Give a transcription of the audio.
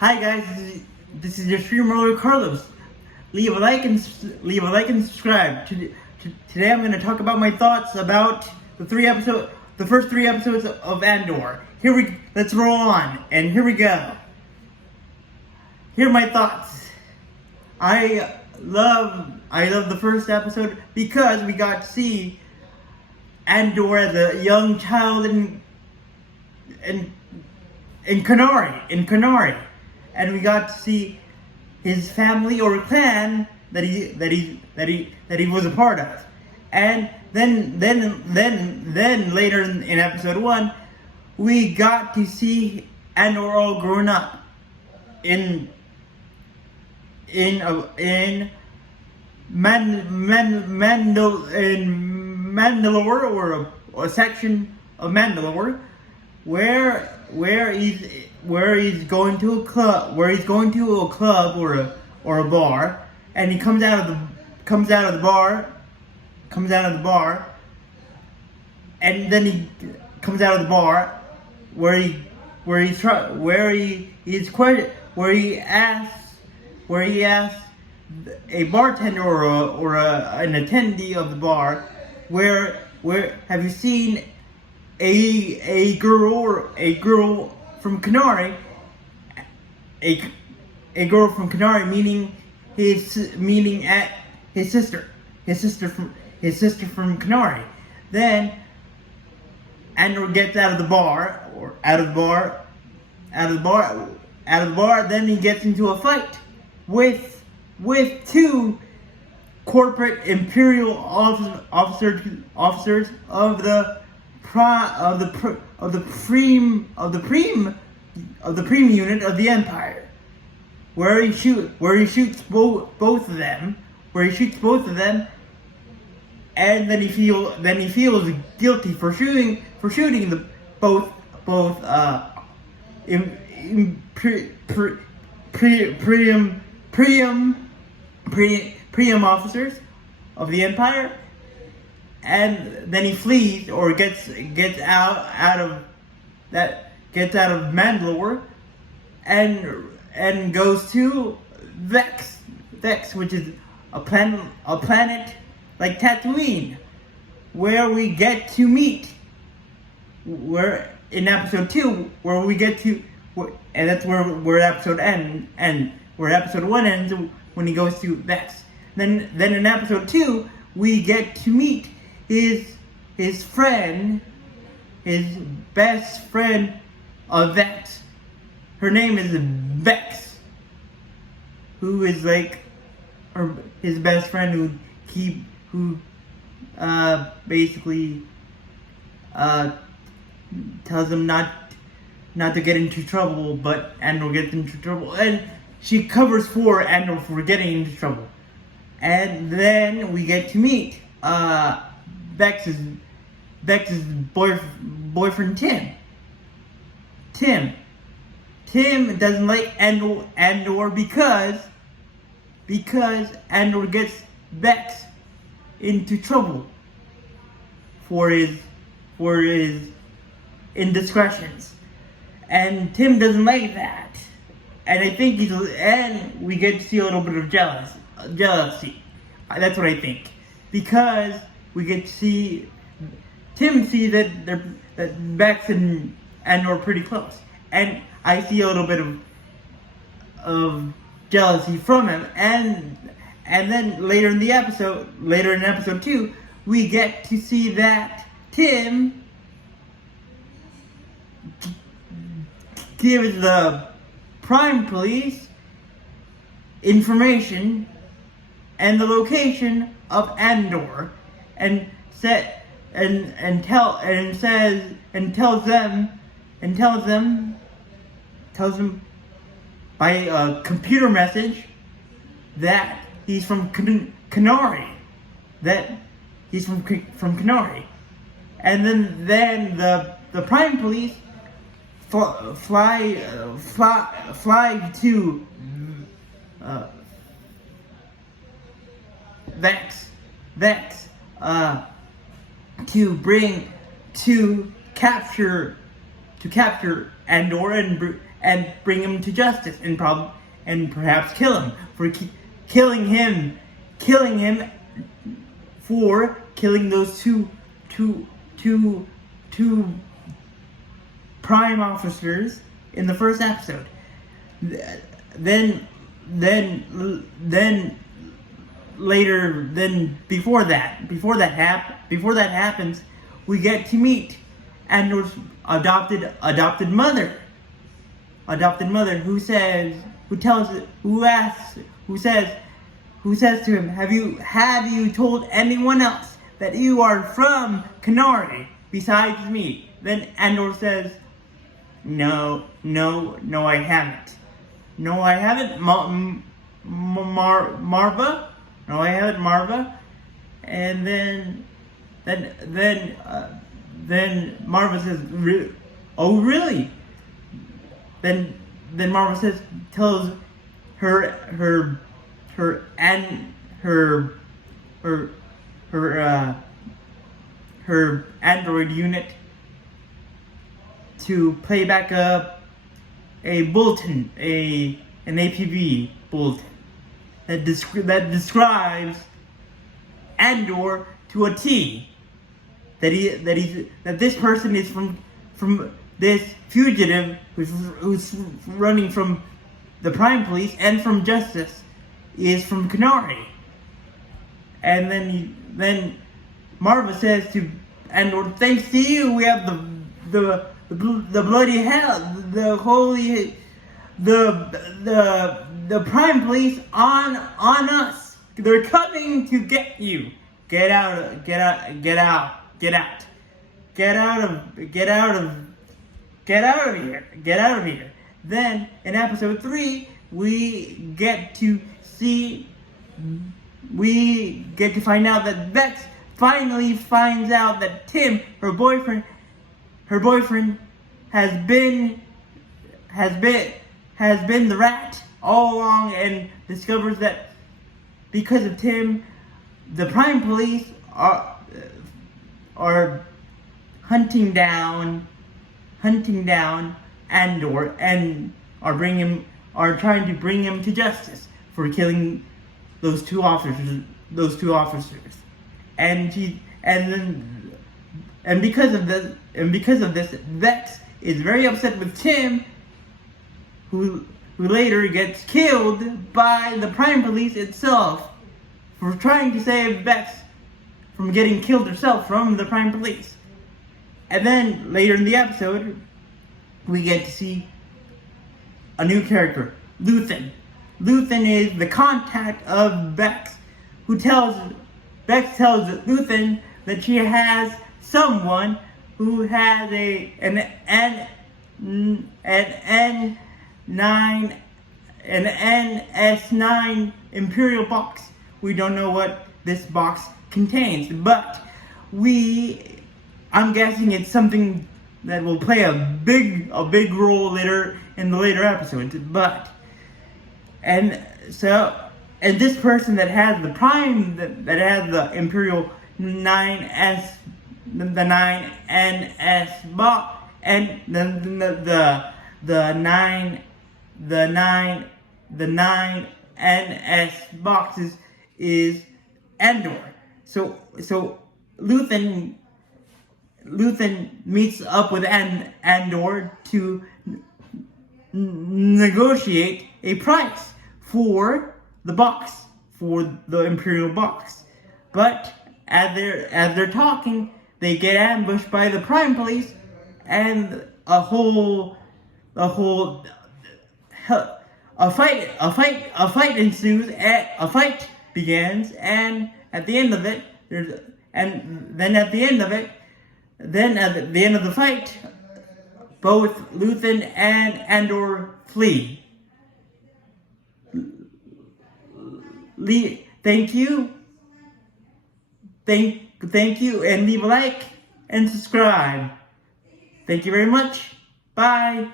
Hi guys, this is your streamer Carlos. Leave a like and subscribe. Today I'm going to talk about my thoughts about the first three episodes of Andor. Let's roll on, and here we go. Here are my thoughts. I love the first episode because we got to see Andor as a young child in Kenari, and we got to see his family or clan that he was a part of, and then later in episode 1, we got to see Andor all grown up in Mandalore, or a section of Mandalore, where he's going to a club, or a bar, and he comes out of the bar, and then he comes out of the bar where he asks a bartender or an attendee of the bar, where have you seen a girl from Kenari, a girl from Kenari, meaning his sister from Kenari. Then Andor gets out of the bar. Then he gets into a fight with two corporate imperial officers of the Prime unit of the Empire, where he shoots both of them, and then he feels guilty for shooting both Priam officers of the Empire, and then he flees, or gets out of Mandalore, and goes to Vex, which is a planet like Tatooine, where we get to meet, where in episode 2, and that's where episode ends, where episode 1 ends, when he goes to Vex. Then in episode 2, we get to meet his best friend of Vex. Her name is Vex, who is like his best friend, who basically tells him not to get into trouble, but Andor gets into trouble, and she covers for Andor for getting into trouble. And then we get to meet Vex's boyfriend, Tim. Tim doesn't like Andor because Andor gets Vex into trouble for his indiscretions, and Tim doesn't like that. And I think and we get to see a little bit of jealousy. That's what I think, because we get to see Tim see that Vex and Andor are pretty close, and I see a little bit of jealousy from him. And then later in episode 2, we get to see that Tim gives the Prime Police information and the location of Andor, and tells them by a computer message that he's from Kenari, and then the Prime Police fly to Vex to capture Andor and bring him to justice, and perhaps kill him for killing him for killing those two prime officers in the first episode. Then later, then before that happens, we get to meet Andor's adopted mother, who says to him, have you told anyone else that you are from Canary besides me? Then Andor says, no, I haven't. No, I haven't, Marva. No, I haven't, Marva. And then Marva says, oh, really? Then Marva tells her android unit to play back a bulletin, an APB bulletin that describes Andor to a T. That this person is from this fugitive who's running from the Prime Police and from Justice is from Canary. And then Marva says to Andor, thanks to you, we have the bloody hell, the Prime Police on us. They're coming to get you. Get out of here. Then in episode 3, we get to find out that Vex finally finds out that Tim, her boyfriend, has been the rat all along, and discovers that because of Tim, the Prime Police are hunting down Andor and are trying to bring him to justice for killing those two officers. And because of this, Vex is very upset with Tim, who later gets killed by the Prime Police itself for trying to save Vex from getting killed herself from the Prime Police. And then later in the episode, we get to see a new character, Luthen. Luthen is the contact of Vex, Vex tells Luthen that she has someone who has an NS9 Imperial box. We don't know what this box contains, but I'm guessing it's something that will play a big role later in the later episodes. And this person that has the Prime, that has the Imperial 9S, the 9NS box, and the 9NS boxes is Andor. So Luthen meets up with Andor to negotiate a price for the box, for the Imperial box. But as they're talking, they get ambushed by the Prime Police, and a fight ensues. A fight begins, and at the end of it, at the end of the fight, both Luthen and Andor flee. Thank you, and leave a like and subscribe. Thank you very much. Bye.